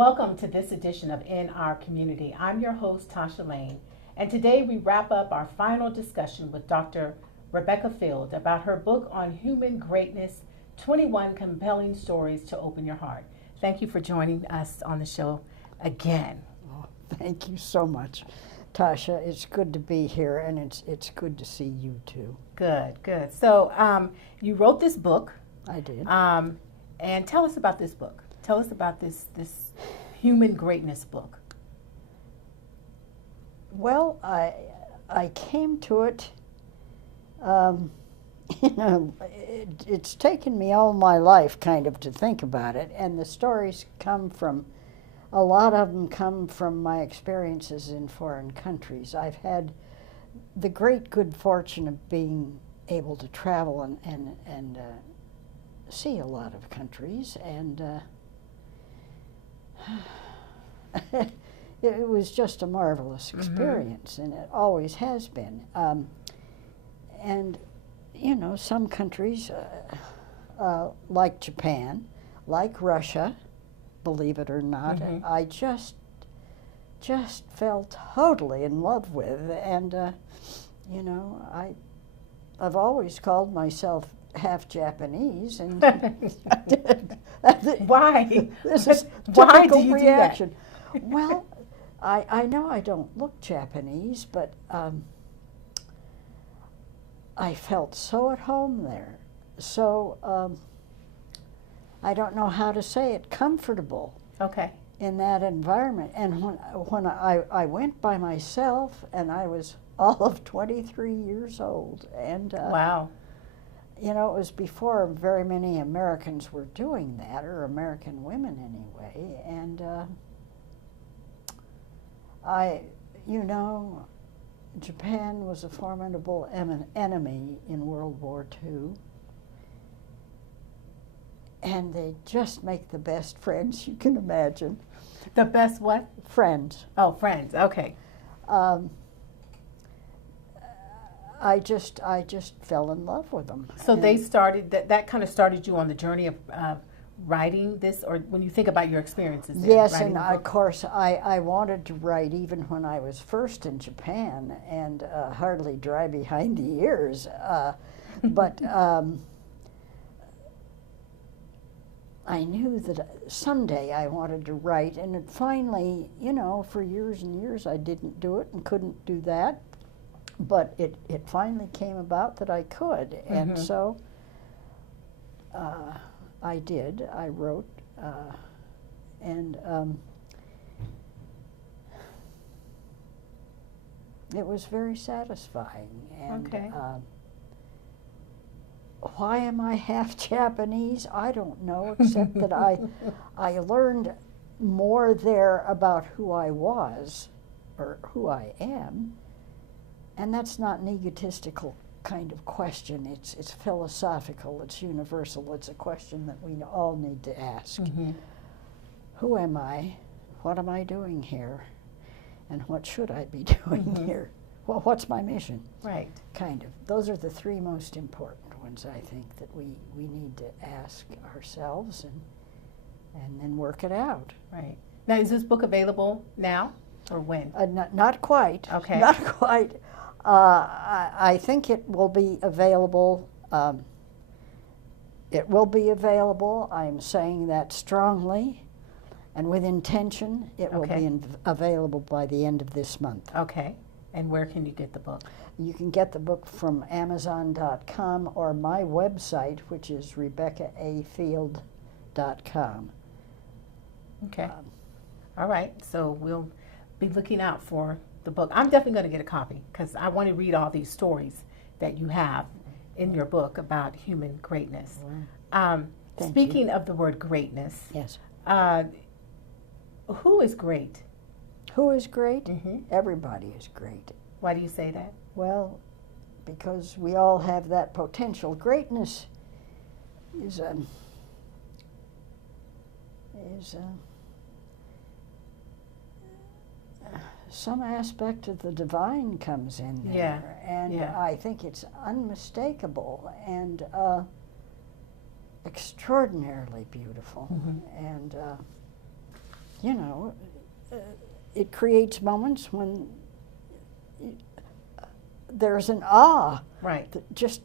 Welcome to this edition of In Our Community. I'm your host, Tasha Lane, and today we wrap up our final discussion with Dr. Rebecca Field about her book on human greatness, 21 Compelling Stories to Open Your Heart. Thank you for joining us on the show again. Oh, thank you so much, Tasha. It's good to be here, and it's good to see you too. Good, good. So you wrote this book. I did. And tell us about this book. Tell us about this human greatness book. Well, I came to it. It's taken me all my life kind of to think about it, and the stories a lot of them come from my experiences in foreign countries. I've had the great good fortune of being able to travel and see a lot of countries, and it was just a marvelous experience, and it always has been. And you know, some countries like Japan, like Russia, believe it or not, I just fell totally in love with, and you know, I've always called myself half Japanese, and Why? This is Why do typical you reaction. Well, I know I don't look Japanese, but I felt so at home there. So I don't know how to say it, comfortable. Okay. In that environment. And when I went by myself, and I was all of 23 years old, and Wow. you know, it was before very many Americans were doing that, or American women anyway, and you know, Japan was a formidable enemy in World War II, and they just make the best friends you can imagine. The best what? Friends. Oh, friends. Okay. I just fell in love with them. So they started, that kind of started you on the journey of writing this, or when you think about your experiences there, yes, writing and the book? of course I wanted to write even when I was first in Japan, and hardly dry behind the ears. But I knew that someday I wanted to write, and it finally, you know, for years and years I didn't do it and couldn't do that. But it finally came about that I could, and so I did. I wrote, and it was very satisfying. And Okay. why am I half Japanese? I don't know, except that I learned more there about who I was, or who I am. And that's not an egotistical kind of question. It's philosophical, it's universal, it's a question that we all need to ask. Who am I? What am I doing here? And what should I be doing here? Well, what's my mission? Right. Kind of. Those are the three most important ones, I think, that we need to ask ourselves and then work it out. Right. Now, is this book available now, or when? Not quite. Okay. Not quite. I think it will be available. It will be available. I'm saying that strongly, and with intention. It will be available by the end of this month. Okay. And where can you get the book? You can get the book from Amazon.com or my website, which is RebeccaAField.com. Okay. All right. So we'll be looking out for the book. I'm definitely going to get a copy because I want to read all these stories that you have in your book about human greatness. Speaking of the word greatness, yes, who is great? Who is great? Everybody is great. Why do you say that? Well, because we all have that potential. Greatness is some aspect of the divine comes in there, and I think it's unmistakable and extraordinarily beautiful. And you know, it creates moments when there's an awe. Right. That just,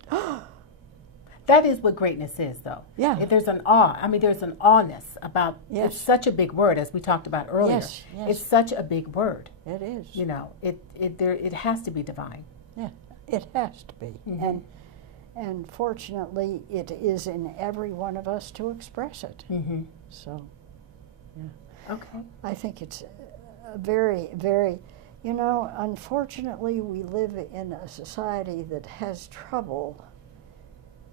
That is what greatness is, though. Yeah. If there's an awe. I mean, there's an awness about. Yes. It's such a big word, as we talked about earlier. Yes, yes. It's such a big word. it is. You know, it has to be divine. Yeah, it has to be. Mhm. And fortunately, it is in every one of us to express it. Mm-hmm. So Okay. I think it's a very, very, you know, unfortunately, we live in a society that has trouble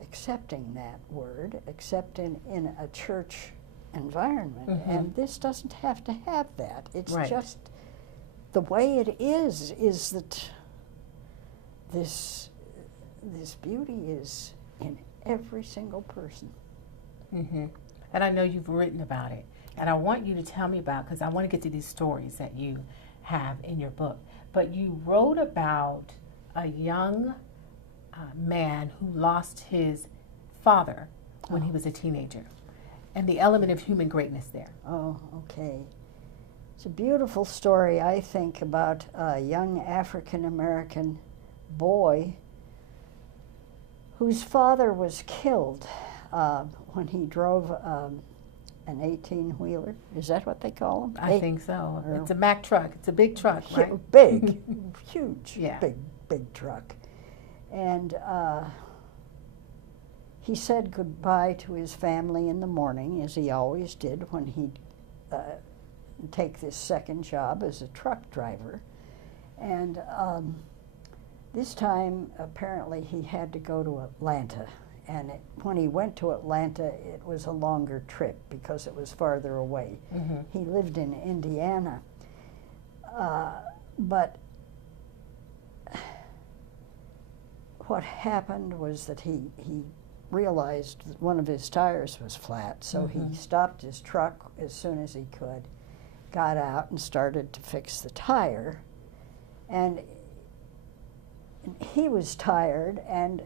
accepting that word, except in a church environment. Mhm. And this doesn't have to have that. It's Right. just the way it is that this beauty is in every single person. Mm-hmm. And I know you've written about it. And I want you to tell me about, because I want to get to these stories that you have in your book. But you wrote about a young man who lost his father when he was a teenager, and the element of human greatness there. Oh, okay. It's a beautiful story, I think, about a young African-American boy whose father was killed when he drove an 18-wheeler. Is that what they call them? I think so. It's a Mack truck. It's a big truck, right? Big, huge, Yeah. big truck. And he said goodbye to his family in the morning, as he always did when he'd take this second job as a truck driver. And this time, apparently, he had to go to Atlanta. And when he went to Atlanta, it was a longer trip because it was farther away. Mm-hmm. He lived in Indiana. But what happened was that he realized that one of his tires was flat, so Mm-hmm. he stopped his truck as soon as he could, got out and started to fix the tire. And he was tired, and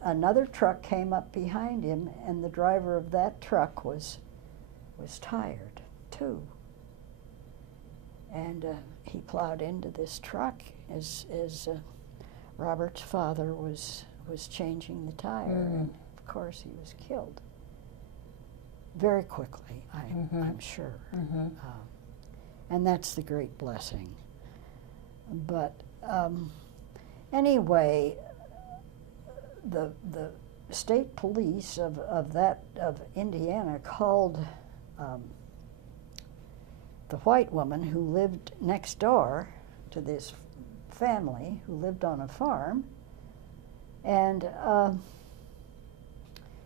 another truck came up behind him, and the driver of that truck was tired too. And he plowed into this truck as Robert's father was changing the tire. Mm. And of course, he was killed very quickly. Mhm. I'm sure. Mm-hmm. And that's the great blessing. But anyway, the state police of Indiana called the white woman who lived next door to this family who lived on a farm, and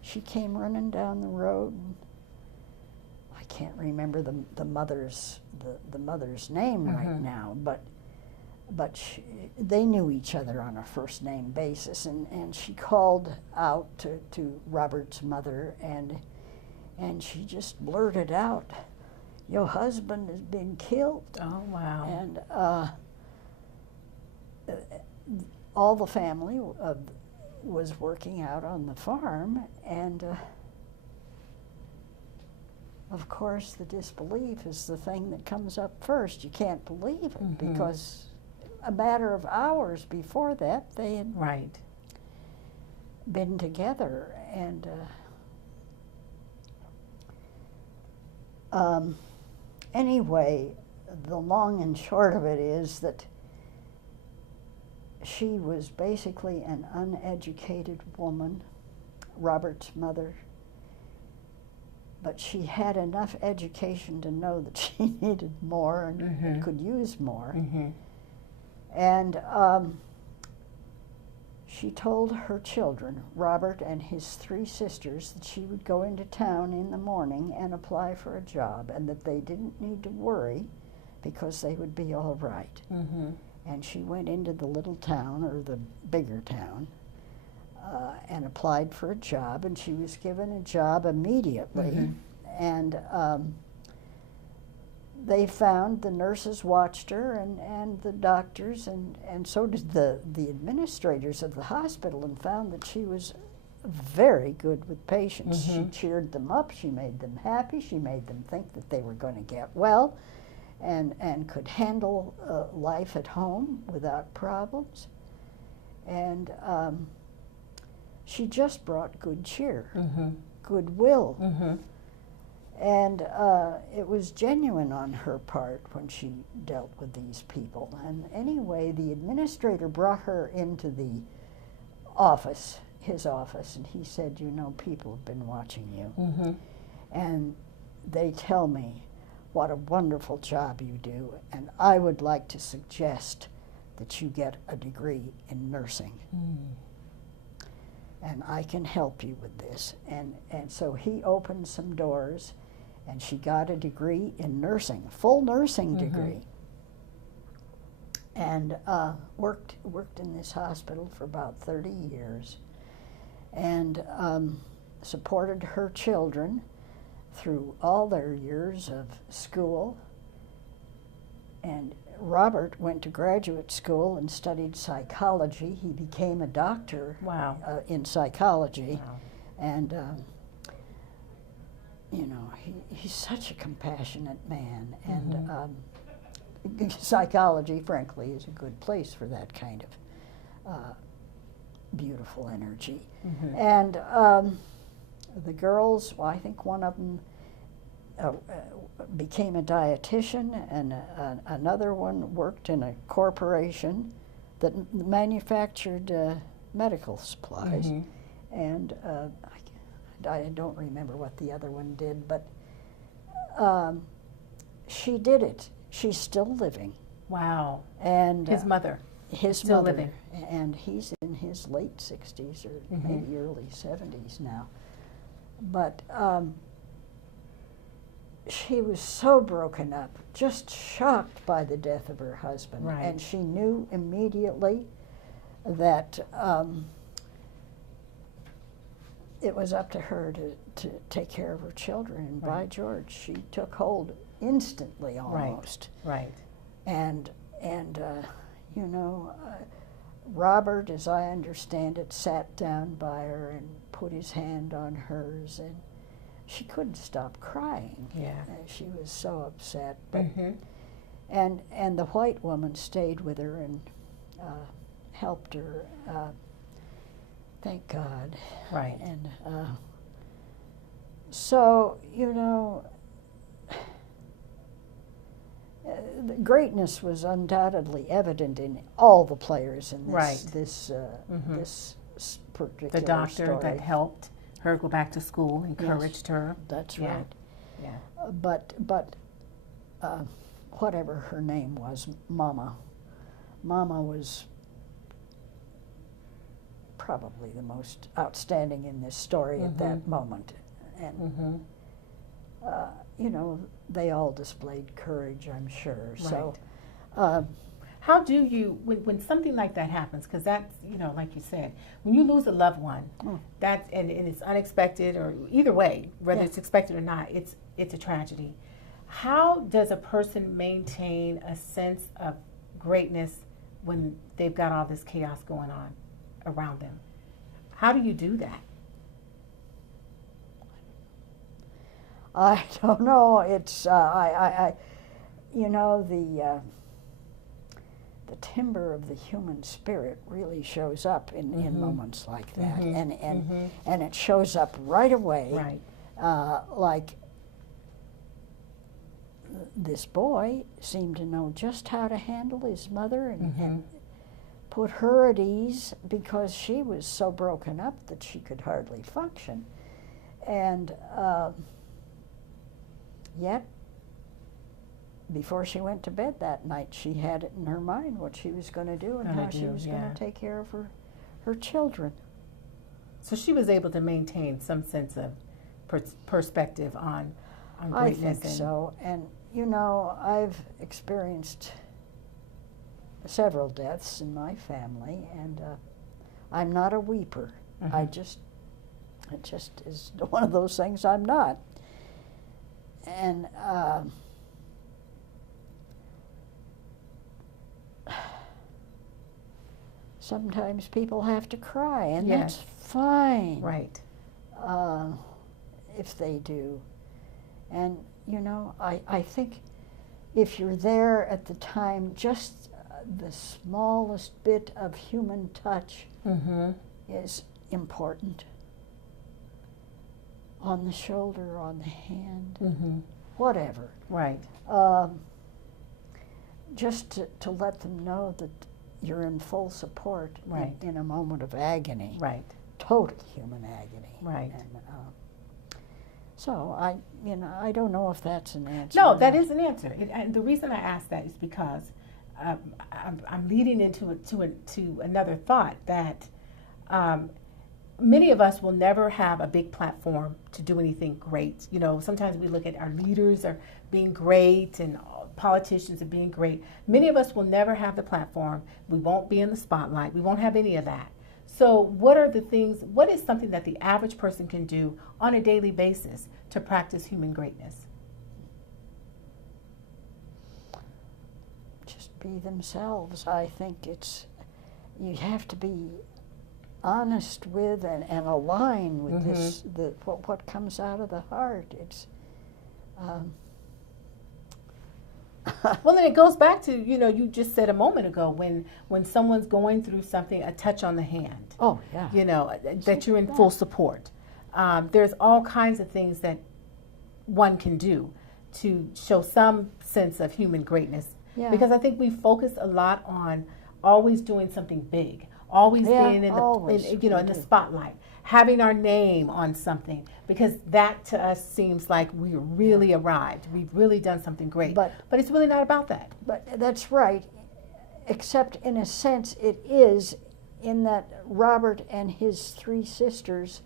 she came running down the road. I can't remember the mother's name right Mhm. now, but they knew each other on a first name basis, and she called out to Robert's mother, and she just blurted out, "Your husband has been killed." Oh, wow. And all the family was working out on the farm, and of course the disbelief is the thing that comes up first. You can't believe it, Mhm. because a matter of hours before that they had Right. been together. And anyway, the long and short of it is that she was basically an uneducated woman, Robert's mother, but she had enough education to know that she needed more and Mhm. could use more. Mm-hmm. And she told her children, Robert and his 3 sisters, that she would go into town in the morning and apply for a job, and that they didn't need to worry because they would be all right. Mm-hmm. And she went into the little town, or the bigger town, and applied for a job, and she was given a job immediately. Mhm. And they found, the nurses watched her, and the doctors, and so did the administrators of the hospital, and found that she was very good with patients. She cheered them up, she made them happy, she made them think that they were going to get well, and could handle life at home without problems. And she just brought good cheer, goodwill. And it was genuine on her part when she dealt with these people. And anyway, the administrator brought her into the office, his office, and he said, you know, people have been watching you. And they tell me what a wonderful job you do, and I would like to suggest that you get a degree in nursing. And I can help you with this. And so he opened some doors, and she got a degree in nursing, full nursing degree. And worked in this hospital for about 30 years, and supported her children through all their years of school. And Robert went to graduate school and studied psychology. He became a doctor in psychology. And you know, he's such a compassionate man. And psychology, frankly, is a good place for that kind of beautiful energy. And the girls, well, I think one of them became a dietitian, and another one worked in a corporation that manufactured medical supplies. And I don't remember what the other one did, but she did it. She's still living. Wow. And his mother. His still mother, living. And he's in his late 60s or maybe early 70s now. But she was so broken up, just shocked by the death of her husband. And she knew immediately that it was up to her to take care of her children. And by George, she took hold instantly almost. And you know, Robert, as I understand it, sat down by her and put his hand on hers, and she couldn't stop crying. She was so upset. But and the white woman stayed with her and helped her. Thank God. And so, you know, the greatness was undoubtedly evident in all the players in this this particular the doctor story. that helped her go back to school, encouraged her. That's right. But whatever her name was, Mama was probably the most outstanding in this story at that moment. And you know, they all displayed courage, I'm sure. So how do you, when something like that happens, because that's, you know, like you said, when you lose a loved one, that's, and it's unexpected, or either way, whether it's expected or not, it's a tragedy. How does a person maintain a sense of greatness when they've got all this chaos going on around them? How do you do that? I don't know. It's you know, the timber of the human spirit really shows up in moments like that, and it shows up right away. Like this boy seemed to know just how to handle his mother and put her at ease, because she was so broken up that she could hardly function. And yet, before she went to bed that night, she had it in her mind what she was going to do and how she was going to take care of her children. So she was able to maintain some sense of perspective on greatness. I think so. And, you know, I've experienced several deaths in my family, and I'm not a weeper. It just is one of those things I'm not. And sometimes people have to cry, and that's fine. Right. If they do. And, you know, I think if you're there at the time, just the smallest bit of human touch is important. On the shoulder, on the hand, whatever. Right. Just to let them know that you're in full support Right. in a moment of agony. Right. Total human agony. Right. And, so I don't know if that's an answer. No, that is an answer. And the reason I ask that is because I'm leading into another thought that many of us will never have a big platform to do anything great. You know, sometimes we look at our leaders are being great and politicians are being great. Many of us will never have the platform. We won't be in the spotlight. We won't have any of that. So what is something that the average person can do on a daily basis to practice human greatness? Just be themselves. I think you have to be honest with and align with what comes out of the heart. It's well, and it goes back to, you just said a moment ago, when someone's going through something, a touch on the hand. Oh, yeah. That you're in full support. There's all kinds of things that one can do to show some sense of human greatness. Yeah. Because I think we focus a lot on always doing something big, always being in the spotlight, having our name on something, because that to us seems like we really arrived. We've really done something great. But it's really not about that. But that's right, except in a sense it is, in that Robert and his 3 sisters,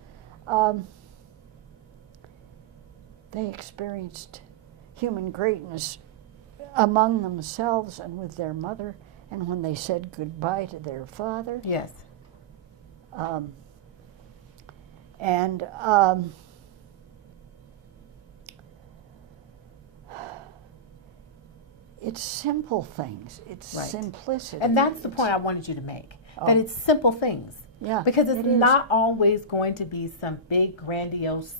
they experienced human greatness among themselves and with their mother, and when they said goodbye to their father. Yes. It's simple things. It's simplicity. And that's the point I wanted you to make, that it's simple things. Yeah, because it's not always going to be some big, grandiose,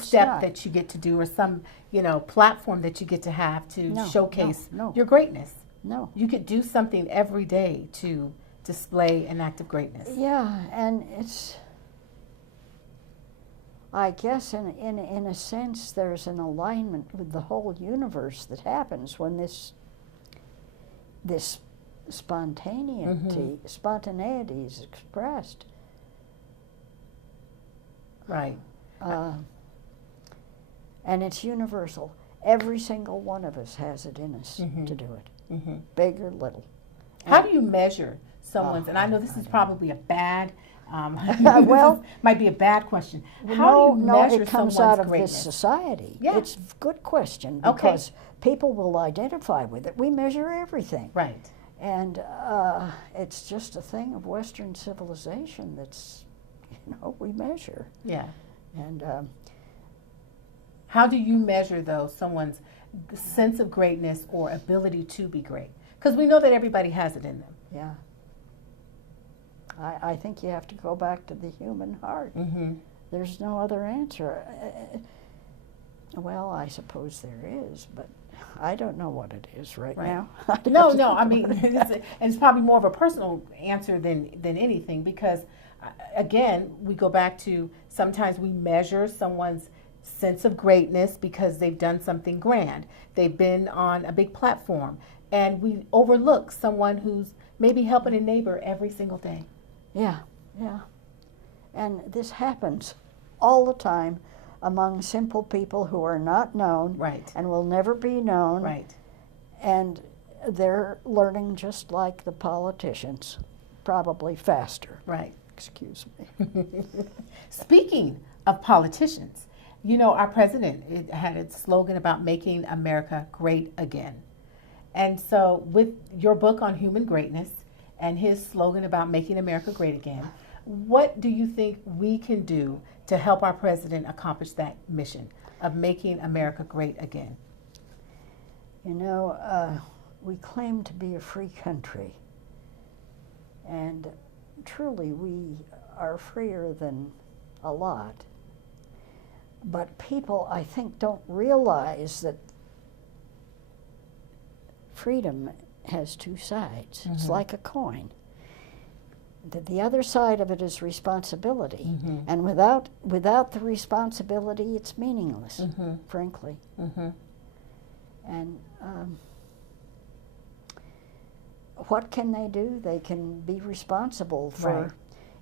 step that you get to do, or some, platform that you get to have to showcase your greatness. No. You could do something every day to display an act of greatness. Yeah, and it's, I guess in a sense there's an alignment with the whole universe that happens when this spontaneity is expressed. Right. And it's universal. Every single one of us has it in us to do it, big or little. How do you measure someone's, and I know this is probably a bad, might be a bad question. How do you measure it comes someone's out of greatness? this society. Yeah. It's a good question, because people will identify with it. We measure everything. Right. And it's just a thing of Western civilization that's, we measure. Yeah. And how do you measure, though, someone's sense of greatness or ability to be great? Because we know that everybody has it in them. Yeah. I think you have to go back to the human heart. There's no other answer. Well, I suppose there is, but I don't know what it is right now. No, I mean, it's probably more of a personal answer than anything, because, again, we go back to sometimes we measure someone's sense of greatness because they've done something grand. They've been on a big platform, and we overlook someone who's maybe helping a neighbor every single day. Yeah. And this happens all the time among simple people who are not known and will never be known. Right. And they're learning just like the politicians, probably faster. Right. Excuse me. Speaking of politicians, our president had a slogan about making America great again. And so with your book on human greatness and his slogan about making America great again, what do you think we can do to help our president accomplish that mission of making America great again? We claim to be a free country, and truly we are freer than a lot. But people, I think, don't realize that freedom has two sides. Mm-hmm. It's like a coin. That the other side of it is responsibility. Mm-hmm. And without the responsibility, it's meaningless, Mm-hmm. frankly. Mm-hmm. And what can they do? They can be responsible for, Right.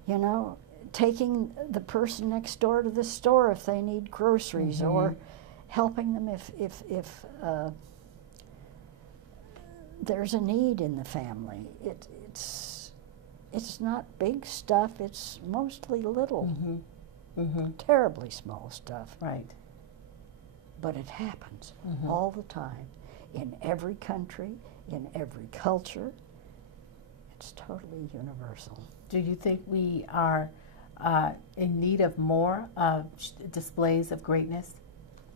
you know, taking the person next door to the store if they need groceries, Mm-hmm. or helping them if there's a need in the family. It's not big stuff. It's mostly little, Mm-hmm. Mm-hmm. terribly small stuff. Right. But it happens Mm-hmm. all the time, in every country, in every culture. It's totally universal. Do you think we are in need of more displays of greatness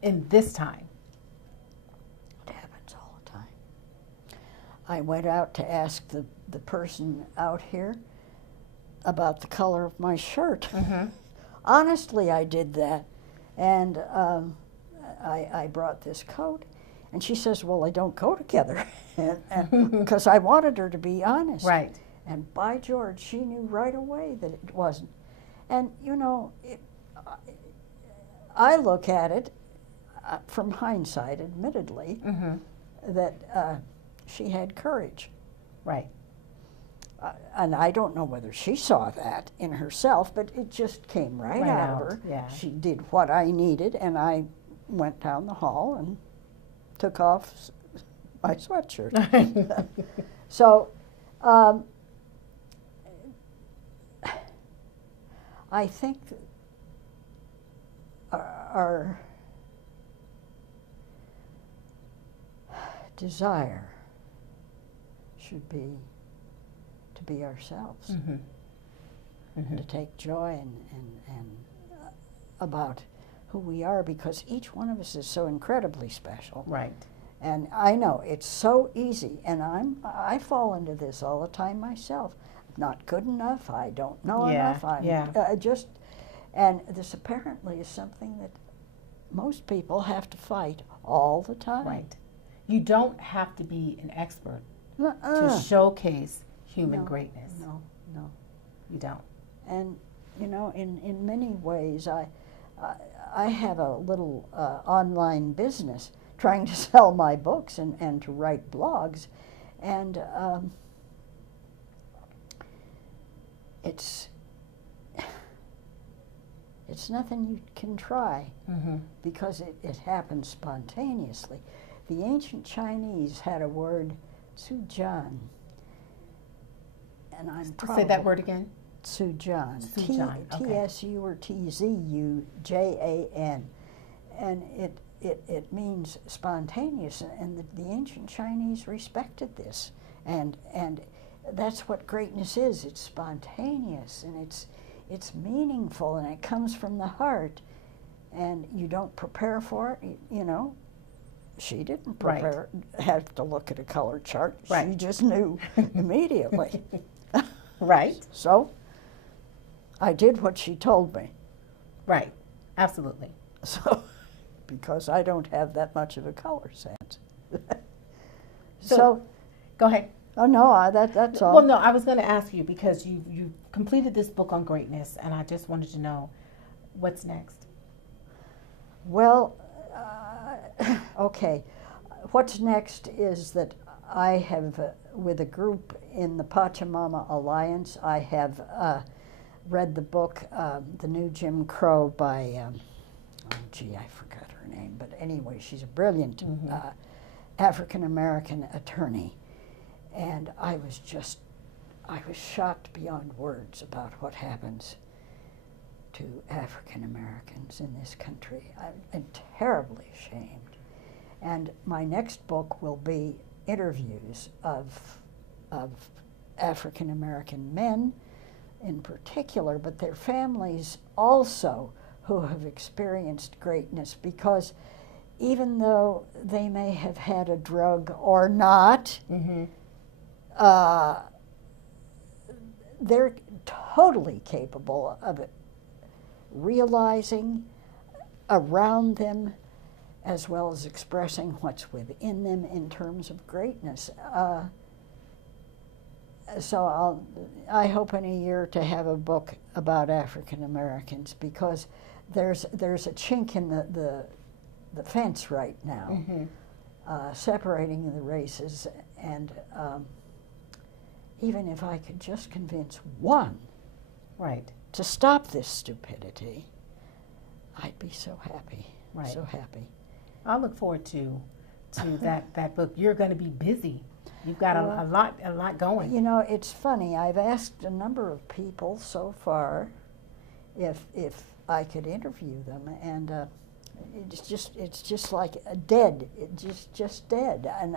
in this time? It happens all the time. I went out to ask the person out here about the color of my shirt. Mm-hmm. Honestly, I did that. And I brought this coat, and she says, well, they don't go together. Because I wanted her to be honest. Right. And by George, she knew right away that it wasn't. And, you know, I look at it from hindsight, admittedly, Mm-hmm. that she had courage. Right. And I don't know whether she saw that in herself, but it just came right out of her. Yeah. She did what I needed, and I went down the hall and took off my sweatshirt. So I think our desire should be to be ourselves, Mm-hmm. Mm-hmm. to take joy and about who we are, because each one of us is so incredibly special. Right. And I know it's so easy, and I fall into this all the time myself. Not good enough. I don't know enough. And this apparently is something that most people have to fight all the time. Right. You don't have to be an expert Uh-uh. to showcase human No, greatness. No, no. You don't. And you know, in many ways, I have a little online business trying to sell my books and to write blogs, and it's nothing you can try, Mm-hmm. because it happens spontaneously. The ancient Chinese had a word, Tsujan, and I'm probably... Say that word again. Tsujan. Tsujan, okay. T-S-U or T-Z-U-J-A-N. And it means spontaneous, and the ancient Chinese respected this. And that's what greatness is. It's spontaneous, and it's meaningful, and it comes from the heart. And you don't prepare for it, you know. She didn't prepare, have to look at a color chart. Right. She just knew immediately. Right. So I did what she told me. Right. Absolutely. So, because I don't have that much of a color sense. So, go ahead. Oh no, that's all. Well, no, I was going to ask you, because you completed this book on greatness, and I just wanted to know what's next. Well, okay. What's next is that I have, with a group in the Pachamama Alliance, I have read the book, The New Jim Crow by, I forgot her name, but anyway, she's a brilliant African-American attorney. And I was shocked beyond words about what happens to African Americans in this country. I'm terribly ashamed. And my next book will be interviews of African American men in particular, but their families also, who have experienced greatness, because even though they may have had a drug or not, Mm-hmm. they're totally capable of realizing around them as well as expressing what's within them in terms of greatness. So I hope in a year to have a book about African Americans, because there's a chink in the fence right now, separating the races, and even if I could just convince one to stop this stupidity, I'd be so happy, so happy. I look forward to that book. You're going to be busy. You've got a lot going. You know, it's funny. I've asked a number of people so far if I could interview them, and it's just like dead. It's just dead. And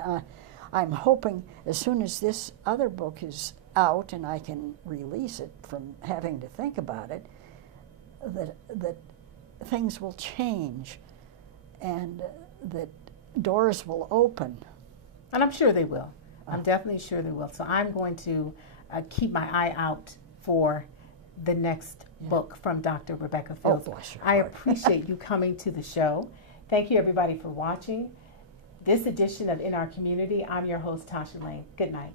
I'm hoping as soon as this other book is out and I can release it from having to think about it, that things will change, and that doors will open. And I'm sure they will. I'm definitely sure they will. So I'm going to keep my eye out for the next book from Dr. Rebecca Fields. Oh, bless your I heart. appreciate you coming to the show. Thank you, everybody, for watching this edition of In Our Community. I'm your host, Tasha Lane. Good night.